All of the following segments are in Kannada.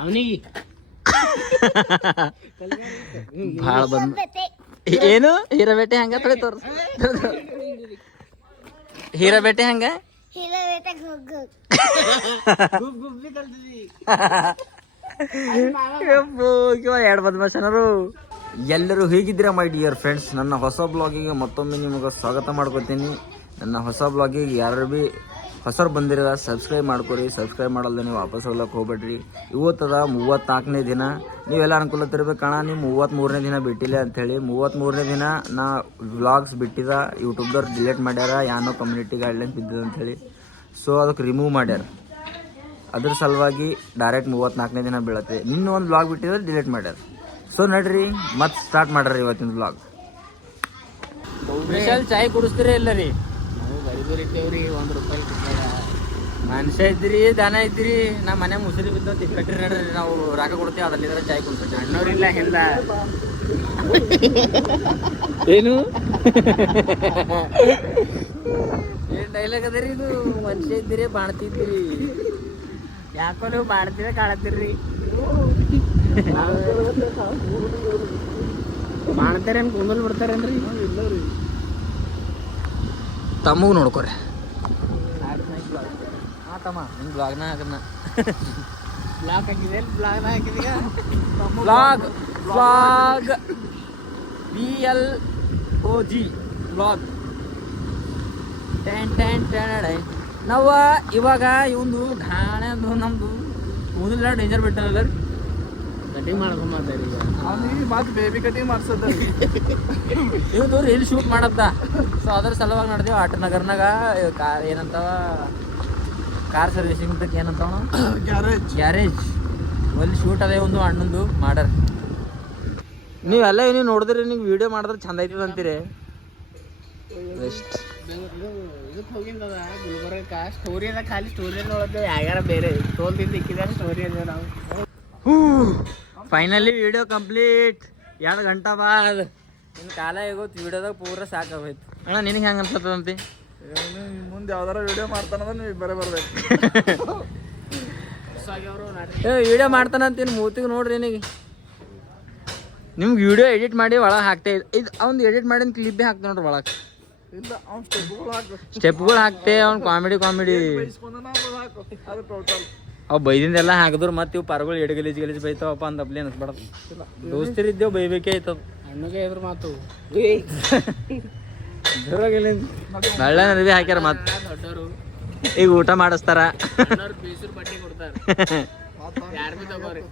ಅವನಿಗೆ ಭಾಳ ಬಂದ್ ಏನು ಹೀರಬೇಟೆ ಹಂಗ ತಳಿ ತೋರ್ಸ ಹೀರಬೇಟೆ ಹಂಗ ಎರಡು ಬದ್ಮಾಶನರು. ಎಲ್ಲರೂ ಹೇಗಿದ್ದೀರಾ ಮೈ ಡಿಯರ್ ಫ್ರೆಂಡ್ಸ್? ನನ್ನ ಹೊಸ ಬ್ಲಾಗಿಗೆ ಮತ್ತೊಮ್ಮೆ ನಿಮಗೆ ಸ್ವಾಗತ ಮಾಡ್ಕೊತೀನಿ. ನನ್ನ ಹೊಸ ಬ್ಲಾಗಿಗೆ ಯಾರು ಭೀ ಹೊಸರು ಬಂದಿರ ಸಬ್ಸ್ಕ್ರೈಬ್ ಮಾಡ್ಕೊರಿ. ಸಬ್ಸ್ಕ್ರೈಬ್ ಮಾಡಲ್ದೆ ನೀವು ವಾಪಸ್ ಹೋಗ್ಲಕ್ಕೆ ಹೋಗ್ಬೇಡ್ರಿ. ಇವತ್ತದ 34ನೇ ದಿನ. ನೀವೆಲ್ಲ ಅನುಕೂಲ ತಿರ್ಬೇಕಣ್ಣ, ನೀವು 33ನೇ ದಿನ ಬಿಟ್ಟಿಲ್ಲ ಅಂಥೇಳಿ. 33ನೇ ದಿನ ನಾ ವ್ಲಾಗ್ಸ್ ಬಿಟ್ಟಿದ. ಯೂಟ್ಯೂಬ್ದವ್ರು ಡಿಲೀಟ್ ಮಾಡ್ಯಾರ, ಯಾನೋ ಕಮ್ಯುನಿಟಿ ಗೈಡ್ಲೈನ್ಸ್ ಬಿದ್ದಿದೆ ಅಂಥೇಳಿ. ಸೊ ಅದಕ್ಕೆ ರಿಮೂವ್ ಮಾಡ್ಯಾರ. ಅದ್ರ ಸಲುವಾಗಿ ಡೈರೆಕ್ಟ್ 34ನೇ ದಿನ ಬೀಳತ್ತೆ. ನಿನ್ನ ಒಂದು ಬ್ಲಾಗ್ ಬಿಟ್ಟಿದ್ರೆ ಡಿಲೀಟ್ ಮಾಡ್ಯಾರ. ಸೊ ನಡ್ರಿ ಮತ್ತೆ ಸ್ಟಾರ್ಟ್ ಮಾಡ್ರಿ ಇವತ್ತಿನ ಬ್ಲಾಗ್. ಸ್ಪೆಷಲ್ ಚಾಯ್ ಕುಡಿಸ್ತೀರಿ ಇಲ್ಲ ರೀ? ನಾವು ಬರಿಬರಿ ಇರ್ತೇವ್ರಿ. 1 ರೂಪಾಯಿ ಮನುಷ್ಯ ಇದ್ದೀರಿ, ದನ ಇದ್ದೀರಿ. ನಮ್ಮ ಮನೆ ಮುಸುರಿ ಬಿದ್ದು ತಿಕ್ಕಟ್ರಿ ನಡ್ರಿ, ನಾವು ರಾಕ ಕೊಡ್ತೀವಿ. ಅದಲ್ಲಿದ್ರೆ ಚಾಯ್ ಕುಡಿಸ್ತೀವಿ. ಅಣ್ಣವ್ರಿಲ್ಲ ಹಿಂದ ಏನು ಏನ್ ಡೈಲಾಗ್ ಅದರಿ ಇದು? ಮನುಷ್ಯ ಇದ್ದೀರಿ, ಬಾಣ್ತಿದ್ದೀರಿ. ಯಾಕೋ ನೀವು ಮಾಡ್ತೀರ ಕಾಣತ್ತೀರ್ರಿ. ಮಾಡ್ತಾರೆ ಅಂತ ಕುಂದಲ್ ಬಿಡ್ತಾರೇನ್ರಿ? ಇಲ್ಲವ್ರಿ. ತಮ್ಮಗೂ ನೋಡ್ಕೊರಿ. ಹಾಂ ತಮ್ಮ, ನಿನ್ನ ಬ್ಲಾಗ್ನ ಹಾಕನ್ನ ಬ್ಲಾಗ್ ಹಾಕಿದೆ, ಬ್ಲಾಗ್ನ ಹಾಕಿದೀಗ. Blog BLOG blog. ನಾವು ಇವಾಗ ಇವಂದು ಘಾಣದು ನಮ್ದು ಕೂದಲ ಡೇಂಜರ್ ಬಿಟ್ಟಲ್ಲ ರೀ. ಕಟಿಂಗ್ ಮಾಡ್ಕೊಂಬರ್ತಾರೆ ಈಗ. ಮತ್ತೆ ಬೇಬಿ ಕಟಿಂಗ್ ಮಾಡ್ಸದ ಇವ್ದು ರೀಲ್ ಶೂಟ್ ಮಾಡತ್ತ. ಸೊ ಅದ್ರ ಸಲುವಾಗಿ ನಡೆದೇವು ಆಟ ನಗರ್ನಾಗ. ಏನಂತಾವ ಕಾರ್ ಸರ್ವಿಸಿಂಗ್ ಏನಂತಾವ ಗ್ಯಾರೇಜ್ ಅಲ್ಲಿ ಶೂಟ್ ಅದೇ ಒಂದು ಅಣ್ಣಂದು ಮಾಡರ್. ನೀವೆಲ್ಲ ನೀವು ನೋಡಿದ್ರಿ, ನೀವು ವಿಡಿಯೋ ಮಾಡಿದ್ರೆ ಚಂದ ಐತದ ಅಂತೀರಿ. ಬೆಸ್ಟ್. ಇದಕ್ಕೆ ಹೋಗಿದ್ದದ ಗುಲ್ಬರ್ಗಕ್ಕೆ. ಸ್ಟೋರಿ ಅದ, ಖಾಲಿ ಸ್ಟೋರಿ ನೋಡಿದ್ವಿ. ಯಾರ ಬೇರೆ ತೋಲ್ದಿಂದ ಇಕ್ಕಿದ ಸ್ಟೋರಿ ಅದ. ನಾವು ಫೈನಲಿ ವಿಡಿಯೋ ಕಂಪ್ಲೀಟ್. 2 ಗಂಟೆ ಬಾದ್ ಇನ್ನು ಕಾಲ ಹೇಗೋತ್ತು. ವಿಡಿಯೋದಾಗ ಪೂರ ಸಾಕಾಗೋಯ್ತು. ಅಣ್ಣ ನಿನಗೆ ಹೆಂಗೆ ಅನ್ಸತ್ತದಂತಿ? ಮುಂದೆ ಯಾವ್ದಾರ ವಿಡಿಯೋ ಮಾಡ್ತಾನಂದ್ರೆ ನೀವು ಬರೇ ಬರ್ಬೇಕು. ವಿಡಿಯೋ ಮಾಡ್ತಾನಂತೀನಿ ಮೂತಿಗೆ ನೋಡ್ರಿ. ನಿನಗೆ ನಿಮ್ಗೆ ವಿಡಿಯೋ ಎಡಿಟ್ ಮಾಡಿ ಒಳಗೆ ಹಾಕ್ತೇ ಇದು. ಅವ್ನು ಎಡಿಟ್ ಮಾಡಿದ ಕ್ಲಿಪ್ ಭೀ ಹಾಕ್ತಾನೆ ನೋಡ್ರಿ ಒಳಗೆ. ಇಲ್ಲ ಅವ್ನು ಸ್ಟೆಪ್ಗಳು ಹಾಕು, ಸ್ಟೆಪ್ಗಳು ಹಾಕ್ತೆ. ಅವ್ನು ಕಾಮಿಡಿ ಅದು ಟೋಟಲ್ ಅವು ಬೈದಿಂದೆಲ್ಲ ಹಾಕಿದ್ರು. ಮತ್ತೆ ಇವು ಪರ್ಗಳು ಗಲೀಜ್ ಬೈತಾವಪ್ಪ ಅಂದಪ್ಲಿ ಅನ್ಸ್ಬಾರ್ದು. ದೋಸ್ತಿರಿದ್ದೇವು ಬೈಬೇಕೇ ಆಯ್ತದ. ಅಣ್ಣಗೆ ಎದುರು ಮಾತು ಒಳ್ಳೆ ನದಿ ಹಾಕ್ಯಾರ. ಮತ್ತೆ ದೊಡ್ಡವರು ಈಗ ಊಟ ಮಾಡಿಸ್ತಾರ. ಬೀಸರು ಬಟ್ಟೆ ಕೊಡ್ತಾರೆ. ಯಾರು ಬಿ ತಗೋರಿ.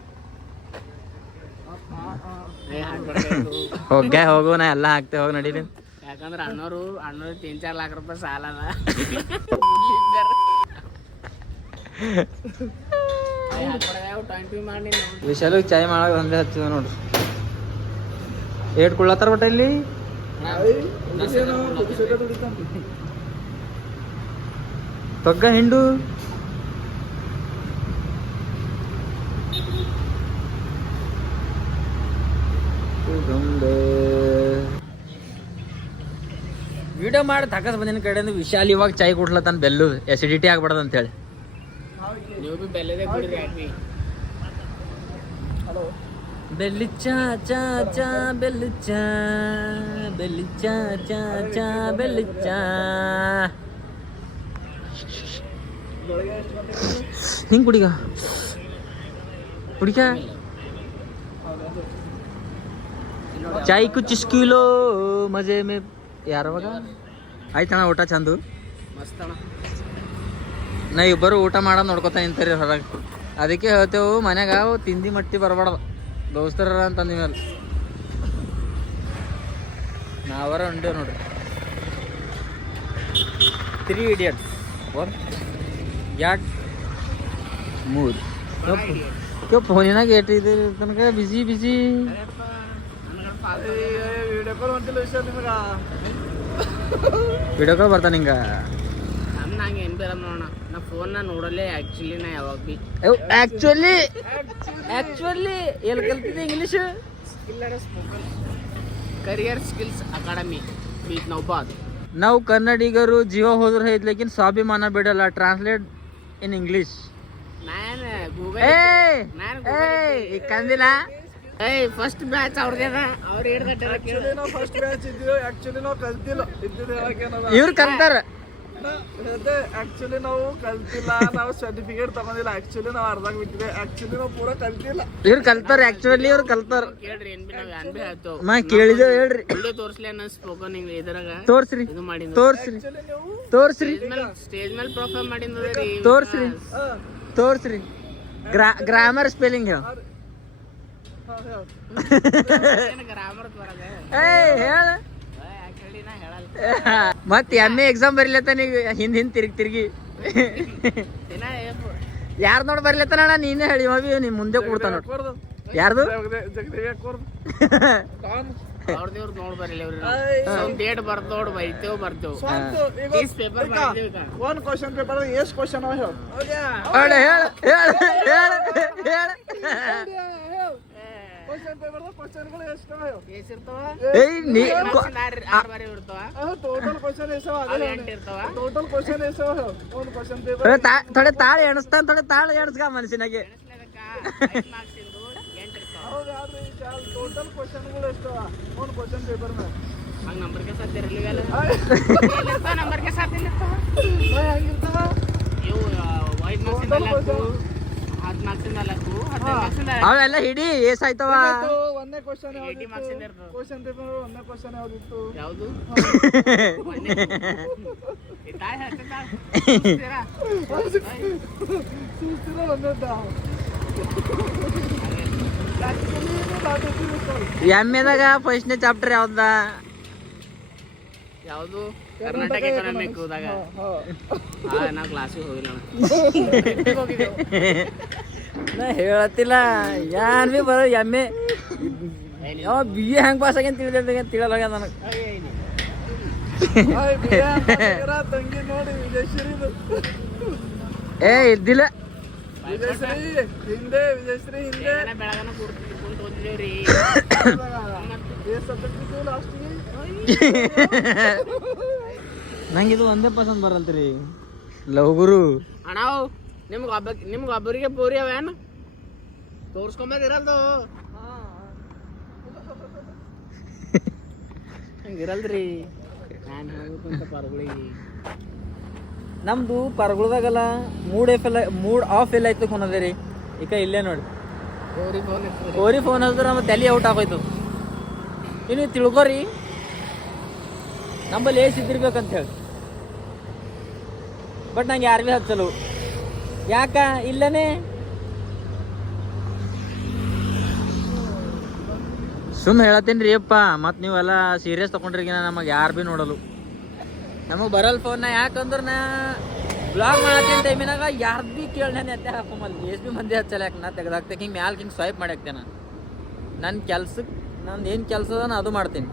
ಹೋಗು ನಾ ಎಲ್ಲ ಹಾಕ್ತೆ. ಹೋಗಿ ನಡೀರಿ. ಯಾಕಂದ್ರೆ ಅಣ್ಣವ್ರು 3-4 ಲಾಖ ರೂಪಾಯಿ ಸಾಲ ಅದ. ವಿಶಾಲ ಚಾಯ್ ಮಾಡೋ ಒಂದೇ ಹಚ್ಚಿದ ನೋಡ್ರಿ. ಏಟ್ ಕುಳ್ಳತ್ತಾರ ಬಟ್ಟ ಇಲ್ಲಿ. ತೊಗ್ಗ ಹಿಂಡು ವಿಡಿಯೋ ಮಾಡಿ ತಕಸ್ ಬಂದಿನ ಕಡೆಯಿಂದ ವಿಶಾಲ್ ಇವಾಗ ಚಾಯ್ ಕುಡ್ಲತ್ತಾನ. ಬೆಲ್ಲು ಎಸಿಡಿಟಿ ಆಗ್ಬಾರ್ದು ಅಂತೇಳಿ. ನೀವು ಬಿ ಬೆಲ್ಲದೇ ಕುಡಿರಿ. ಯಾಕೆ ಬೆಲ್ಲಿ ಚಾ ಚಾ ಚಾ ಬೆಲ್ಲಿ ಚಾ ಬೆಲ್ಲಿ ಚಾ ಚಾ ಚಾ ಬೆಲ್ಲಿ ಚಾ. ಹಿಂಗೆ ಕುಡಿಗ ಚಾಯ್ ಕುಚ್ ಕಿಲೋ ಮಜೆ ಮೇ ಯಾರವಾಗ. ಆಯ್ತಣ್ಣ ಊಟ ಚಂದು ಮಸ್ತ್ ಅಣ್ಣ. ನಾ ಇಬ್ಬರು ಊಟ ಮಾಡೋದು ನೋಡ್ಕೊತಾ ನಿಂತಾರಿ ಹೊರಗೆ. ಅದಕ್ಕೆ ಹೇಳ್ತೇವು ಮನ್ಯಾಗ ತಿಂದಿ ಮಟ್ಟಿ ಬರಬಾರ್ದು ದೋಸ್ತರ ಅಂತಂದ ಮೇಲೆ. ನಾವರ ಉಂಡೇವು ನೋಡ್ರಿ. 3 ಇಡಿಯಟ್ಸ್ 1 2 3 ಫೋನಿನಾಗ ಏಟಿದೆ ತನಕ ಬಿಜಿ ವಿಡಿಯೋ ಕಾಲ್ ಹೊಂಟಿಲ್ಲ ವಿಷಯ ನಿಮಗ. ವಿಡಿಯೋ ಕಾಲ್ ಬರ್ತಾನೆ ಹಿಂಗ. ನಂಗೆ ಏನು ಬೇಡ ನೋಡೋಣ. ನಾ ಫೋನ್ನ ನೋಡಲ್ಲೇ ಆ್ಯಕ್ಚುಲಿ. ನಾ ಯಾವಾಗ ಬಿ ಆ್ಯಕ್ಚುಲಿ ಎಲ್ಲಿ ಕಲ್ತಿದ್ದೆ English? Career skills academy with ನೌಬಾದ್. ನಾವು ಕನ್ನಡಿಗರು ಜೀವ ಹೋದ್ರೆ ಐತ್ ಲೇಕಿನ್ ಸ್ವಾಭಿಮಾನ ಬಿಡಲ್ಲ. Translate in English. ನಾನು ಗೂಗಲ್ ಏ ಈಗ ಕಂದಿಲ್ಲ ಫಸ್ಟ್ ಬ್ಯಾಚ್ ಅವ್ರದೇನ ಅವ್ರು ಆಕ್ಚುಲಿ ನಾವು ಫಸ್ಟ್ ಬ್ಯಾಚ್ ಇದ್ದೀವಿ. ಆಕ್ಚುಲಿ ನಾವು ಕಲ್ತಿಲ್ಲ ಇದ್ದಿದ್ದು ಹೇಳಕ್ಕೆ ಇವ್ರು ಕಲ್ತಾರ. ಅದೇ ಆಕ್ಚುಲಿ ನಾವು ಕಲ್ತಿಲ್ಲ, ನಾವು ಸರ್ಟಿಫಿಕೇಟ್ ತಗೊಂಡಿಲ್ಲ. ಆಕ್ಚುಲಿ ನಾವು ಅರ್ಧಾಗ ಬಿಟ್ಟಿದೆ. ಆಕ್ಚುಲಿ ನಾವು ಪೂರಾ ಕಲ್ತಿಲ್ಲ. ಇವ್ರು ಕಲ್ತಾರ, ಆಕ್ಚುಲಿ ಇವ್ರು ಕಲ್ತಾರ. ಕೇಳ್ರಿ ಏನ್ ಬಿ ನಾವ್ ಏನ್ ಬಿ ಹೇಳ್ತೇವ್. ನಾ ಕೇಳಿದೇವ್ ಹೇಳ್ರಿ. ವಿಡಿಯೋ ತೋರ್ಸ್ಲಿ ಅನ್ನೋ ಸ್ಪೋಕನ್ ಇಂಗ್ಲಿಷ್ ಇದ್ರಾಗ ತೋರ್ಸ್ರಿ ಇದು ಮಾಡಿ ತೋರ್ಸ್ರಿ ಆಕ್ಚುಲಿ ನೀವು ತೋರ್ಸ್ರಿ ಸ್ಟೇಜ್ ಮೇಲೆ ಪರ್ಫಾರ್ಮ್ ಮಾಡಿದ್ರಿ. ತೋರ್ಸ್ರಿ ತೋರ್ಸ್ರಿ. ಗ್ರಾಮರ್ ಸ್ಪೆಲ್ಲಿಂಗ್ ಹೇಳ. ಗ್ರಾಮರ್ ಬರಲ್ಲ ಹೇಳ. ಆಕ್ಚುಲಿ ನಾ ಹೇಳಲ್ಲ. ಮತ್ ಎಮ್ಮೆ ಎಕ್ಸಾಮ್ ಬರಿಲತ್ತಾನ ಈಗ ಹಿಂದ್ ತಿರ್ಗಿ ದಿನ ಯಾರ್ ನೋಡ್ ಬರ್ಲತ್ತಾನ ನೀನೇ ಹೇಳಿ ಮವಿ ನಿಮ್ ಮುಂದೆ ಕೂಡ್ತಾನ ನೋಡ್. ಯಾರ್ದು ಜಗದೇವಿ ಹಾಕೋರ್ದು ಅವ್ರದೇವ್ರ ನೋಡ್ ಬರಲಿ ಡೇಟ್ ಬರ್ದೋಡ್ ಬೈತೇವ್ ಬರ್ತೇವ್. ಪೇಪರ್ ಒಂದ್ ಕ್ವಶನ್ ಪೇಪರ್ ಎಷ್ಟು ಕ್ವಶನ್ ಅವ ಹೇಳು. ಹೇಳ ಹೇಳ ಹೇಳ ಹೇಳ. ಕ್ವಶನ್ ಪೇಪರ್ ಕ್ವಶನ್ಗಳು ಎಷ್ಟು ಅವ ಹೇಳು. ಇರ್ತಾವ ಏಯ್ ನೀ ಇರ್ತಾವ ಟೋಟಲ್ ಕ್ವಶನ್ ಎಷ್ಟವ ಇರ್ತಾವ. ಟೋಟಲ್ ಕ್ವಶನ್ ಎಷ್ಟವ ಹೇಳು. ಒಂದು ಕ್ವಶನ್ ಪೇಪರ್ ಥೋಡೆ ತಾಳ ಎಣಿಸ್ತಾನ, ಥೋಡೆ ತಾಳ ಎಣಿಸ್ಕ ಮನಸ್ಸಿನಾಗೆ. ಹೌದಾದ್ರೆ ಟೋಟಲ್ ಕ್ವಶನ್ಗಳು ಎಷ್ಟವ ಒಂದು ಕ್ವಶನ್ ಪೇಪರ್ ಮೇಲೆ ಹಂಗ ನಂಬರ್ ಕೆ ಸಾಥ್ ಇರಲಿ ನಂಬರ್ ಕೆ ಸಾಥ್ ಹೆಂಗಿರ್ತಾವ ಇವು 5 ಮಾರ್ಕ್ಸಿಂದ 10 ಮಾರ್ಕ್ಸಿಂದ 15 ಮಾರ್ಕ್ಸಿಂದ ಅವೆಲ್ಲ ಹಿಡಿ ಏಸಾಯ್ತವ. ಒಂದೇ ಕ್ವಶನ್ 80 ಮಾರ್ಕ್ಸಿಂದ ಇರ್ತದೆ. ಕ್ವಶನ್ ಪೇಪರ್ ಒಂದೇ ಕ್ವಶನ್ ಯಾವ್ದಿತ್ತು. ಯಾವುದು ಸುಸ್ತಿರ ಒಂದೇದ ಎಮ್ಮೆದಾಗ ಫಸ್ಟ್ನೇ ಚಾಪ್ಟರ್ ಯಾವ್ದ? ಯಾವುದು ಕರ್ನಾಟಕ ಎಕನಾಮಿಕ್ ಹೋದಾಗ ನಾವು ಕ್ಲಾಸಿಗೆ ಹೋಗಿಲ್ಲ. ನಾ ಹೇಳತ್ತಿಲ್ಲ ಯಾನ್ ಬಿ ಬರೋ ಎಮ್ಮೆ ಯಾವ ಬಿ ಎ ಹೆಂಗ್ ಪಾಸ್ ಆಗ್ಯಾನ ತಿಳಿಯಲ್ಲ ನನಗೆ. ತಂಗಿ ನೋಡಿ ವಿಜಯಶ್ರೀದು ಇದ್ದಿಲ್ಲ. ವಿಜಯಶ್ರೀ ಹಿಂದೆ ವಿಜಯಶ್ರೀ ಹಿಂದೆ ಬೆಳಗನ ಕುಂತ ಓದಿದೇವ್ರಿ. ಸಬ್ಜೆಕ್ಟ್ ಲಾಸ್ಟಿಗೆ ನಂಗಿದು ಒಂದೇ ಪಸಂದ್ ಬರಲ್ತ್ರಿ ಲವ್ಗುರು. ಅಣ್ಣ ನಿಮ್ಗೆ ಒಬ್ಬರಿಗೆ ಪೂರಿ ಅವೇನು ತೋರ್ಸ್ಕೊಂಬದಿರಲ್ದು ಹಂಗಿರಲ್ರಿ. ನಾನು ಹೇಳ್ಬೇಕಂತ ಪರ್ಗಳಿಗೆ ನಮ್ದು ಪರ್ಗುಳದಾಗಲ್ಲ ಮೂಡ್ ಆಫ್ ಎಲ್ಲ ಆಯ್ತು ಕೊನದೇ ರೀ. ಈಗ ಇಲ್ಲೇ ನೋಡಿ ಓರಿ ಫೋನ್ ಹಚ್ಚಿದ್ರೆ ನಮ್ಮ ತಲೆ ಔಟ್ ಆಗೋಯ್ತು. ಇನ್ನು ತಿಳ್ಕೊರಿ ನಂಬಲ್ಲಿ ಏಸ್ ಇದ್ದಿರ್ಬೇಕಂತ ಹೇಳಿ. ಬಟ್ ನಂಗೆ ಯಾರು ಭೀ ಹಚ್ಚಲು ಯಾಕ ಇಲ್ಲನೇ ಸುಮ್ಮ ಹೇಳತ್ತೀನಿ ರೀ ಅಪ್ಪ. ಮತ್ತು ನೀವೆಲ್ಲ ಸೀರಿಯಸ್ ತೊಗೊಂಡ್ರಿಗಿನ ನಮಗೆ ಯಾರು ಭೀ ನೋಡಲು ನಮಗೆ ಬರಲ್ಲ ಫೋನ್ನ. ಯಾಕಂದ್ರೆ ನಾ ಬ್ಲಾಗ್ ಮಾಡತ್ತೀನಿ ಟೈಮಿನಾಗ ಯಾರ್ದು ಭೀ ಕೇಳಿ ನಾನು ಎತ್ತೆ ಹಾಕೊಂಬಲ್ಲಿ ಎಷ್ಟು ಭೀ ಮಂದಿ ಹಚ್ಚಲ್ಲ. ಯಾಕೆ ನಾ ತೆಗ್ದಾಕ್ತೆ ಹಿಂಗೆ ಮ್ಯಾಲೆ ಹಿಂಗೆ ಸ್ವೈಪ್ ಮಾಡ್ಯಾಕ್ತೇನೆ. ನನ್ನ ಕೆಲ್ಸಕ್ಕೆ ನಂದು ಏನು ಕೆಲಸ ಅದ ನಾ ಅದು ಮಾಡ್ತೀನಿ.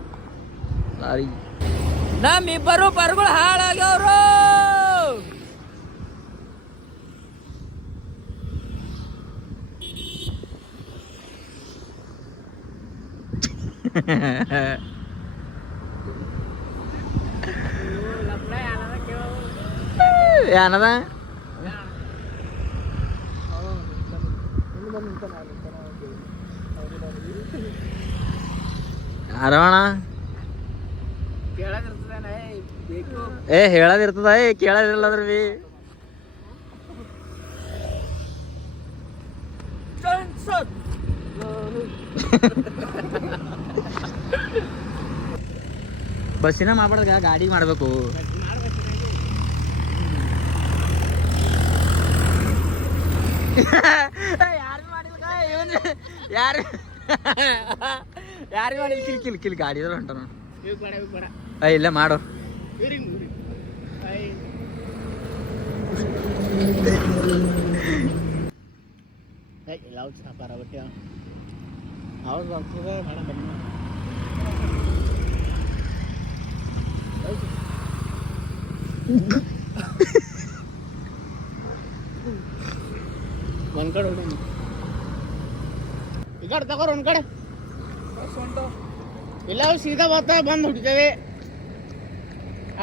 ಸಾರಿ ನಮ್ಮಿಬ್ಬರು ಪರ್ಗಳು ಹಾಳಾಗ್ಯವ್ರು. ಏನದ ಆರೋಣ ಹೇಳದಿರ್ತದ ಕೇಳದಿರಲ್ಲದ್ರ ಬಿ ಬಸ್ಸಿನ ಮಾಡ್ಬಾರ್ದಾಗ ಗಾಡಿ ಮಾಡ್ಬೇಕು. ಯಾರು ಮಾಡಿಲ್ಲ ಇವನು ಯಾರು ಮಾಡಿಲ್ಲ. ಕಿಲ್ ಗಾಡಿ ಹೊಂಟ ಇಲ್ಲ ಮಾಡು. ಒಂದ್ ಕಡೆ ಈ ಕಡೆ ತಗೋರ್ ಒಂದ್ ಕಡೆ ಇಲ್ಲ ಸೀದಾ ಬರ್ತಾ ಬಂದು ಹುಟ್ಟಿದ್ದೇವೆ.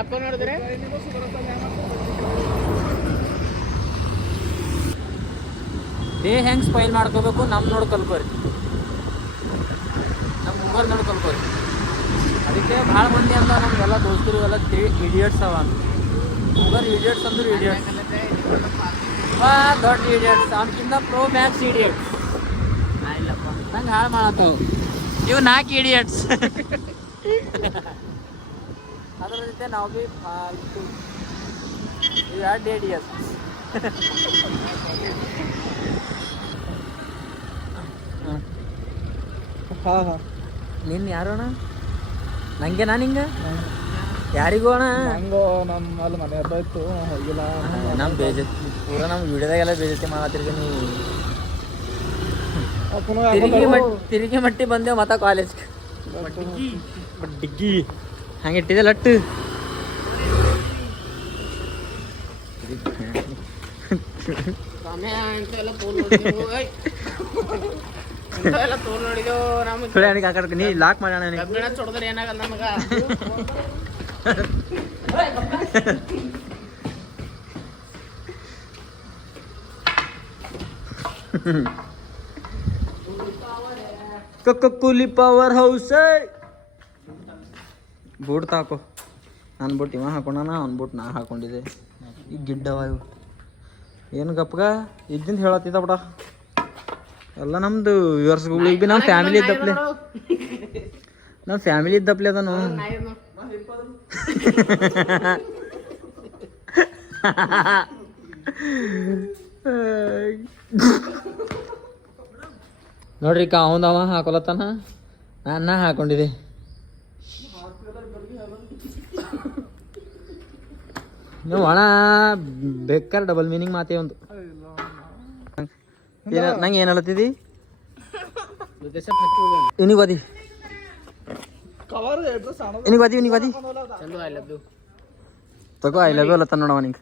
ಅಪ್ಪ ನೋಡಿದ್ರೆ ದೇಹ ಹೆಂಗೆ ಸ್ಪೈಲ್ ಮಾಡ್ಕೋಬೇಕು ನಮ್ಮ ನೋಡಿ ಕಲ್ಕೋರಿ, ನಮ್ಮ ಹುಡುಗರು ನೋಡಿ ಕಲ್ಕೋರಿ. ಅದಕ್ಕೆ ಭಾಳ ಮಂದಿ ಅಂತ ನಮಗೆಲ್ಲ ದೋಸ್ತರು ಎಲ್ಲ ಇಡಿಯಟ್ಸ್ ಅವ ಅಂತ. ಹುಡುಗರು ಇಡಿಯಟ್ಸ್ ಅಂದ್ರೆ ಇಡಿಯಟ್ಸ್, ದೊಡ್ಡ ಇಡಿಯಟ್ಸ್. ಅವನಕ್ಕಿಂತ ಪ್ರೋ ಮ್ಯಾಕ್ಸ್ ಇಡಿಯಟ್ಸ್. ಇಲ್ಲಪ್ಪ ನಂಗೆ ಹಾಳು ಮಾಡತ್ತವು ಇವು 4 ಇಡಿಯಟ್ಸ್. ಅದ್ರ ಜೊತೆ ನಾವು ಭೀ ಫಾಲ್ತು ಇವು 2 ಇಡಿಯಟ್ಸ್. ಹಾಂ ಹಾಂ ನಿನ್ನ ಯಾರು ಅಣ್ಣ? ನಂಗೆ ನಾನು ಹಿಂಗೆ ಯಾರಿಗೂ ಅಣ್ಣ ಹಂಗೋ ನಮ್ಮ ಅಲ್ಲಿ ಮನೆ ಹಬ್ಬ ಇತ್ತು ಹೋಗಿಲ್ಲ. ನಮ್ಮ ಬೇಜತಿ ಪೂರ ನಮ್ಮ ವಿಡಿಯೋದಾಗೆಲ್ಲ ಬೇಜತಿ ಮಾಡತ್ತಿರ್ಗೆ ನೀವು. ತಿರುಗಿ ಮಟ್ಟಿ ಬಂದೇವು ಮತ್ತ ಕಾಲೇಜ್ಗೆ. ಡಿಗ್ಗಿ ಹಂಗೆ ಇಟ್ಟಿದೆ ಲಟ್ಟು. ನೋಡಿದೆವು ನೀ ಲಾಕ್ ಮಾಡೋಣ ಚೊಡದ್ರೆ ಏನಾಗಲ್ಲ ನಮಗ. ಕೂಲಿ ಪವರ್ ಹೌಸ್. ಬೂಟ್ ತಾಕೋ. ನನ್ನ ಬೂಟ್ ಇವ ಹಾಕೊಂಡಾನ, ಅವ್ನ ಬೂಟ್ ನಾ ಹಾಕೊಂಡಿದ್ದೆ. ಈಗ ಗಿಡ್ಡವ ಇವು ಏನು ಗಪ್ಗ ಇದ್ದಿಂದ ಹೇಳತ್ತಿದ್ದ ಬಿಡ. ಎಲ್ಲ ನಮ್ದು ವ್ಯೂವರ್ಸ್ಗಳು ಈಗ ನಮ್ಮ ಫ್ಯಾಮಿಲಿ ಇದ್ದಪ್ಲೆ, ನಮ್ಮ ಫ್ಯಾಮಿಲಿ ಇದ್ದಪ್ಲೆ ಅದನು. ನೋಡ್ರಿ ಅವಂದವ ಹಾಕೊಲತ್ತಾನ, ನಾ ಹಾಕೊಂಡಿದ್ದೆ. ನೀವು ಒಣ ಬೇಕಾರೆ ಡಬಲ್ ಮೀನಿಂಗ್ ಮಾತೇ ಒಂದು. ನಂಗೆ ಏನು ಹೇಳತ್ತಿದ್ದಿ? ಇನಿಗೆ ಓದಿ, ಇನಿಗೆ ಓದಿ, ಇನಿಗೆ ಓದಿ. ತಗೋ ಐ ಲವ್ ಯು ಅಲ್ಲತ್ತ ನೋಡವ ನಿಂಗೆ.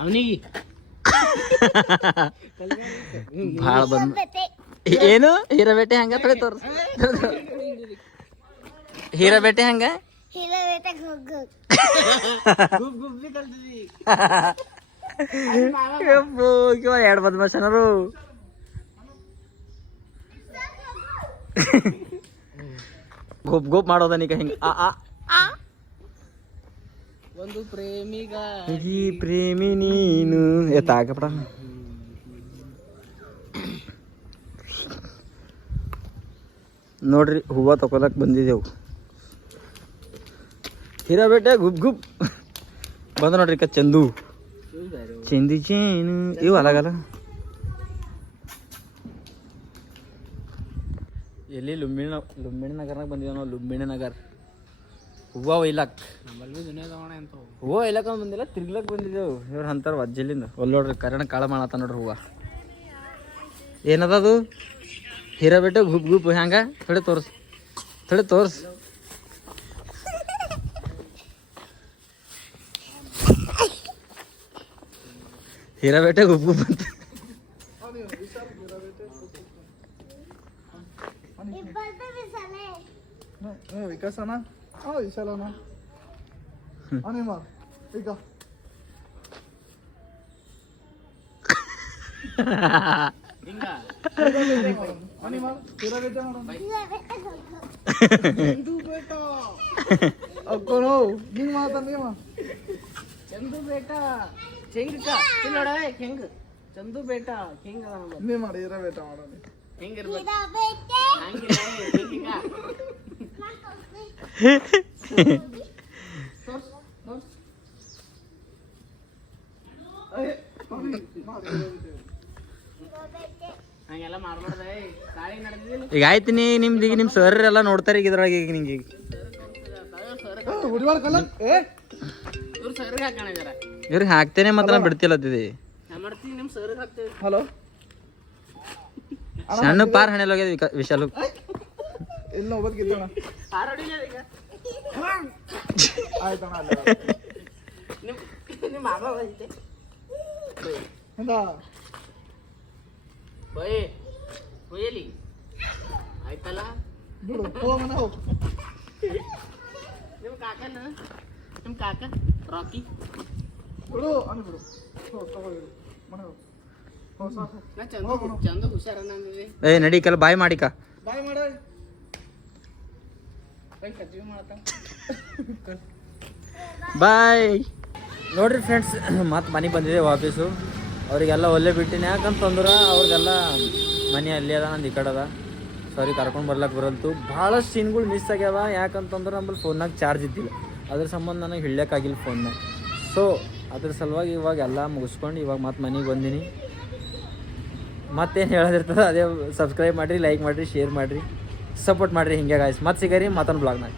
ಅವನಿಗೆ ಭಾಳ ಬಂದು ಏನು ಹೀರಬೇಟೆ ಹಂಗ ತೊಳೆ ತೋರ್ಸ. ಹೀರಬೇಟೆ ಹಂಗ ಎರಡು ಬದ್ಮಾಶನರು. ಗೋಪ್ ಗೋಪ್ ಮಾಡೋದನೀಗ ಹಿಂಗ. ಒಂದು ಪ್ರೇಮಿಗ ಈ ಪ್ರೇಮಿ ನೀನು ಎತ್ತಾಕಪಡ. ನೋಡ್ರಿ ಹೂವು ತಗೊಳಕ್ ಬಂದಿದ್ದೆವು. ಹೀರಾಬೇಟೆ ಗುಪ್ ಗುಪ್ ಬಂದ ನೋಡ್ರಿ ಚಂದು ಚೆಂದು ಚೇನು ಇವು ಅಲಗಲ್ಲ. ಎಲ್ಲಿ ಲುಂಬಿಣಿ ನಗರ್ನಾಗ ಬಂದಿದ್ದೇವೆ ನಾವು. ಲುಂಬಿಣಿ ನಗರ್ ಹೂವು ಒಯ್ಲಾಕ್. ಹೂವು ಒಯ್ಲಾಕ ಬಂದಿಲ್ಲ, ತಿರ್ಗ್ಲಕ್ ಬಂದಿದ್ದೆವು. ಇವ್ರು ಅಂತಾರ ವಜ್ಜಲಿಂದ ಒಲ್ ನೋಡ್ರಿ ಕರೆಣ ಕಾಳ ಮಾಡತ್ತ ನೋಡ್ರಿ ಹೂವು. ಏನದದು ಹೀರಾಬೇಟೆ ಗುಪ್ ಗುಪ್ ಹ್ಯಾಂಗ ಥೋಡೆ ತೋರ್ಸ್, ಥೋಡೆ ತೋರ್ಸ್. ಹೀರಾಬೇಟೆ ಗುಪ್ ಗುಪ್ ಅಂತ. ವಿಕಾಸನ ವಿಶಾಲನ ಈಗ ಅಕ್ಕೋನು ಹಿಂಗ್ ಮಾತಾಡ ನೀವ. ಚಂದು ಬೇಟ ಚೆಂಗ ನೋಡ ಹೆಂಗ ಚಂದು ಬೇಟ ಹೆಂಗ ನೀ ಮಾಡಿ ಇರ ಬೇಟ ಮಾಡೋಣ. ಹೆಂಗಿರ್ಬೇಕು ಹಂಗೆಲ್ಲ ಮಾಡ್ಬಾರ್ದೆ. ಸಾಳಿ ನಡೆದಿಲ್ಲ ಈಗ ಆಯ್ತು. ನಿಮ್ದು ಈಗ ನಿಮ್ಮ ಸರ್ ಎಲ್ಲ ನೋಡ್ತಾರೆ ಈಗ ಇದ್ರೊಳಗೆ. ಈಗ ನಿಂಗೆ ಇವ್ರು ಸರ್ಗೆ ಹಾಕೋಣ ಜರ. ಇವ್ರಿಗೆ ಹಾಕ್ತೇನೆ ಮತ್ತೆ ನಾ ಬಿಡ್ತಿಲ್ಲತ್ತಿದೆ. ಮಾಡ್ತೀವಿ ನಿಮ್ಮ ಸರ್ಗೆ ಹಾಕ್ತೇವೆ. ಹಲೋ ಸಣ್ಣ ಪಾರ್ ಹಣೆಲ್ ಹೋಗ್ಯದ ವಿಶಾಲು. ಇಲ್ಲ ಒಬ್ಬದ್ಗಿದ್ದಣ ಆಯ್ತಣ್ಣ. ನಿಮ್ಮ ಮಾಮ ಬಂತೆ ಬೈ ಬೈಯಲಿ ಆಯ್ತಲ್ಲ ಬಿಡು ಹೋಗಣ ಹೋಗು. ಕಾಕನ ನಿಮ್ಮ ಕಾಕ ರಾಕಿ ಬಿಡು ಹಂಗೆ ಬಿಡು ತಗೋಗಿರು ಮನೆ ಹೋಗು. ನಾ ಚಂದ ಹುಷಾರನ್ನ ಅಂದಿದೆ ಏ ನಡಿ ಕೆಲ ಬಾಯ್ ಮಾಡಿಕ ಬಾಯ್ ಮಾಡ ಬೈ ಕಜ್ಜಿ ಮಾಡತ್ತ ಬಾಯ್. ನೋಡ್ರಿ ಫ್ರೆಂಡ್ಸ್ ಮತ್ತೆ ಮನೆಗೆ ಬಂದಿದೆ ವಾಪೀಸು. ಅವರಿಗೆಲ್ಲ ಒಲ್ಲೆ ಬಿಟ್ಟಿನಿ ಯಾಕಂತಂದ್ರೆ ಅವ್ರಿಗೆಲ್ಲ ಮನೆ ಅಲ್ಲಿ ಅದ ನಂದು ಈ ಕಡೆ ಅದ. ಸಾರಿ ಕರ್ಕೊಂಡು ಬರ್ಲಕ್ಕೆ ಬರಲ್ತು. ಭಾಳಷ್ಟು ಸೀನ್ಗಳು ಮಿಸ್ ಆಗ್ಯಾವ ಯಾಕಂತಂದ್ರೆ ನಮ್ಮಲ್ಲಿ ಫೋನ್ನಾಗ ಚಾರ್ಜ್ ಇದ್ದಿಲ್ಲ. ಅದ್ರ ಸಂಬಂಧ ನನಗೆ ಹಿಡ್ಲಿಕ್ಕಾಗಿಲ್ಲ ಫೋನ್ನಾಗ. ಸೊ ಅದ್ರ ಸಲುವಾಗಿ ಇವಾಗ ಎಲ್ಲ ಮುಗಿಸ್ಕೊಂಡು ಇವಾಗ ಮತ್ತೆ ಮನೆಗೆ ಬಂದೀನಿ. ಮತ್ತೇನು ಹೇಳೋದಿರ್ತದೆ ಅದೇ ಸಬ್ಸ್ಕ್ರೈಬ್ ಮಾಡಿರಿ, ಲೈಕ್ ಮಾಡಿರಿ, ಶೇರ್ ಮಾಡಿರಿ, ಸಪೋರ್ಟ್ ಮಾಡಿರಿ. ಹಿಂಗೆ ಗಾಯ್ಸ್ ಮತ್ತೆ ಸಿಗರಿ ಮತ್ತೊಂದು ಬ್ಲಾಗ್ನಾಗ.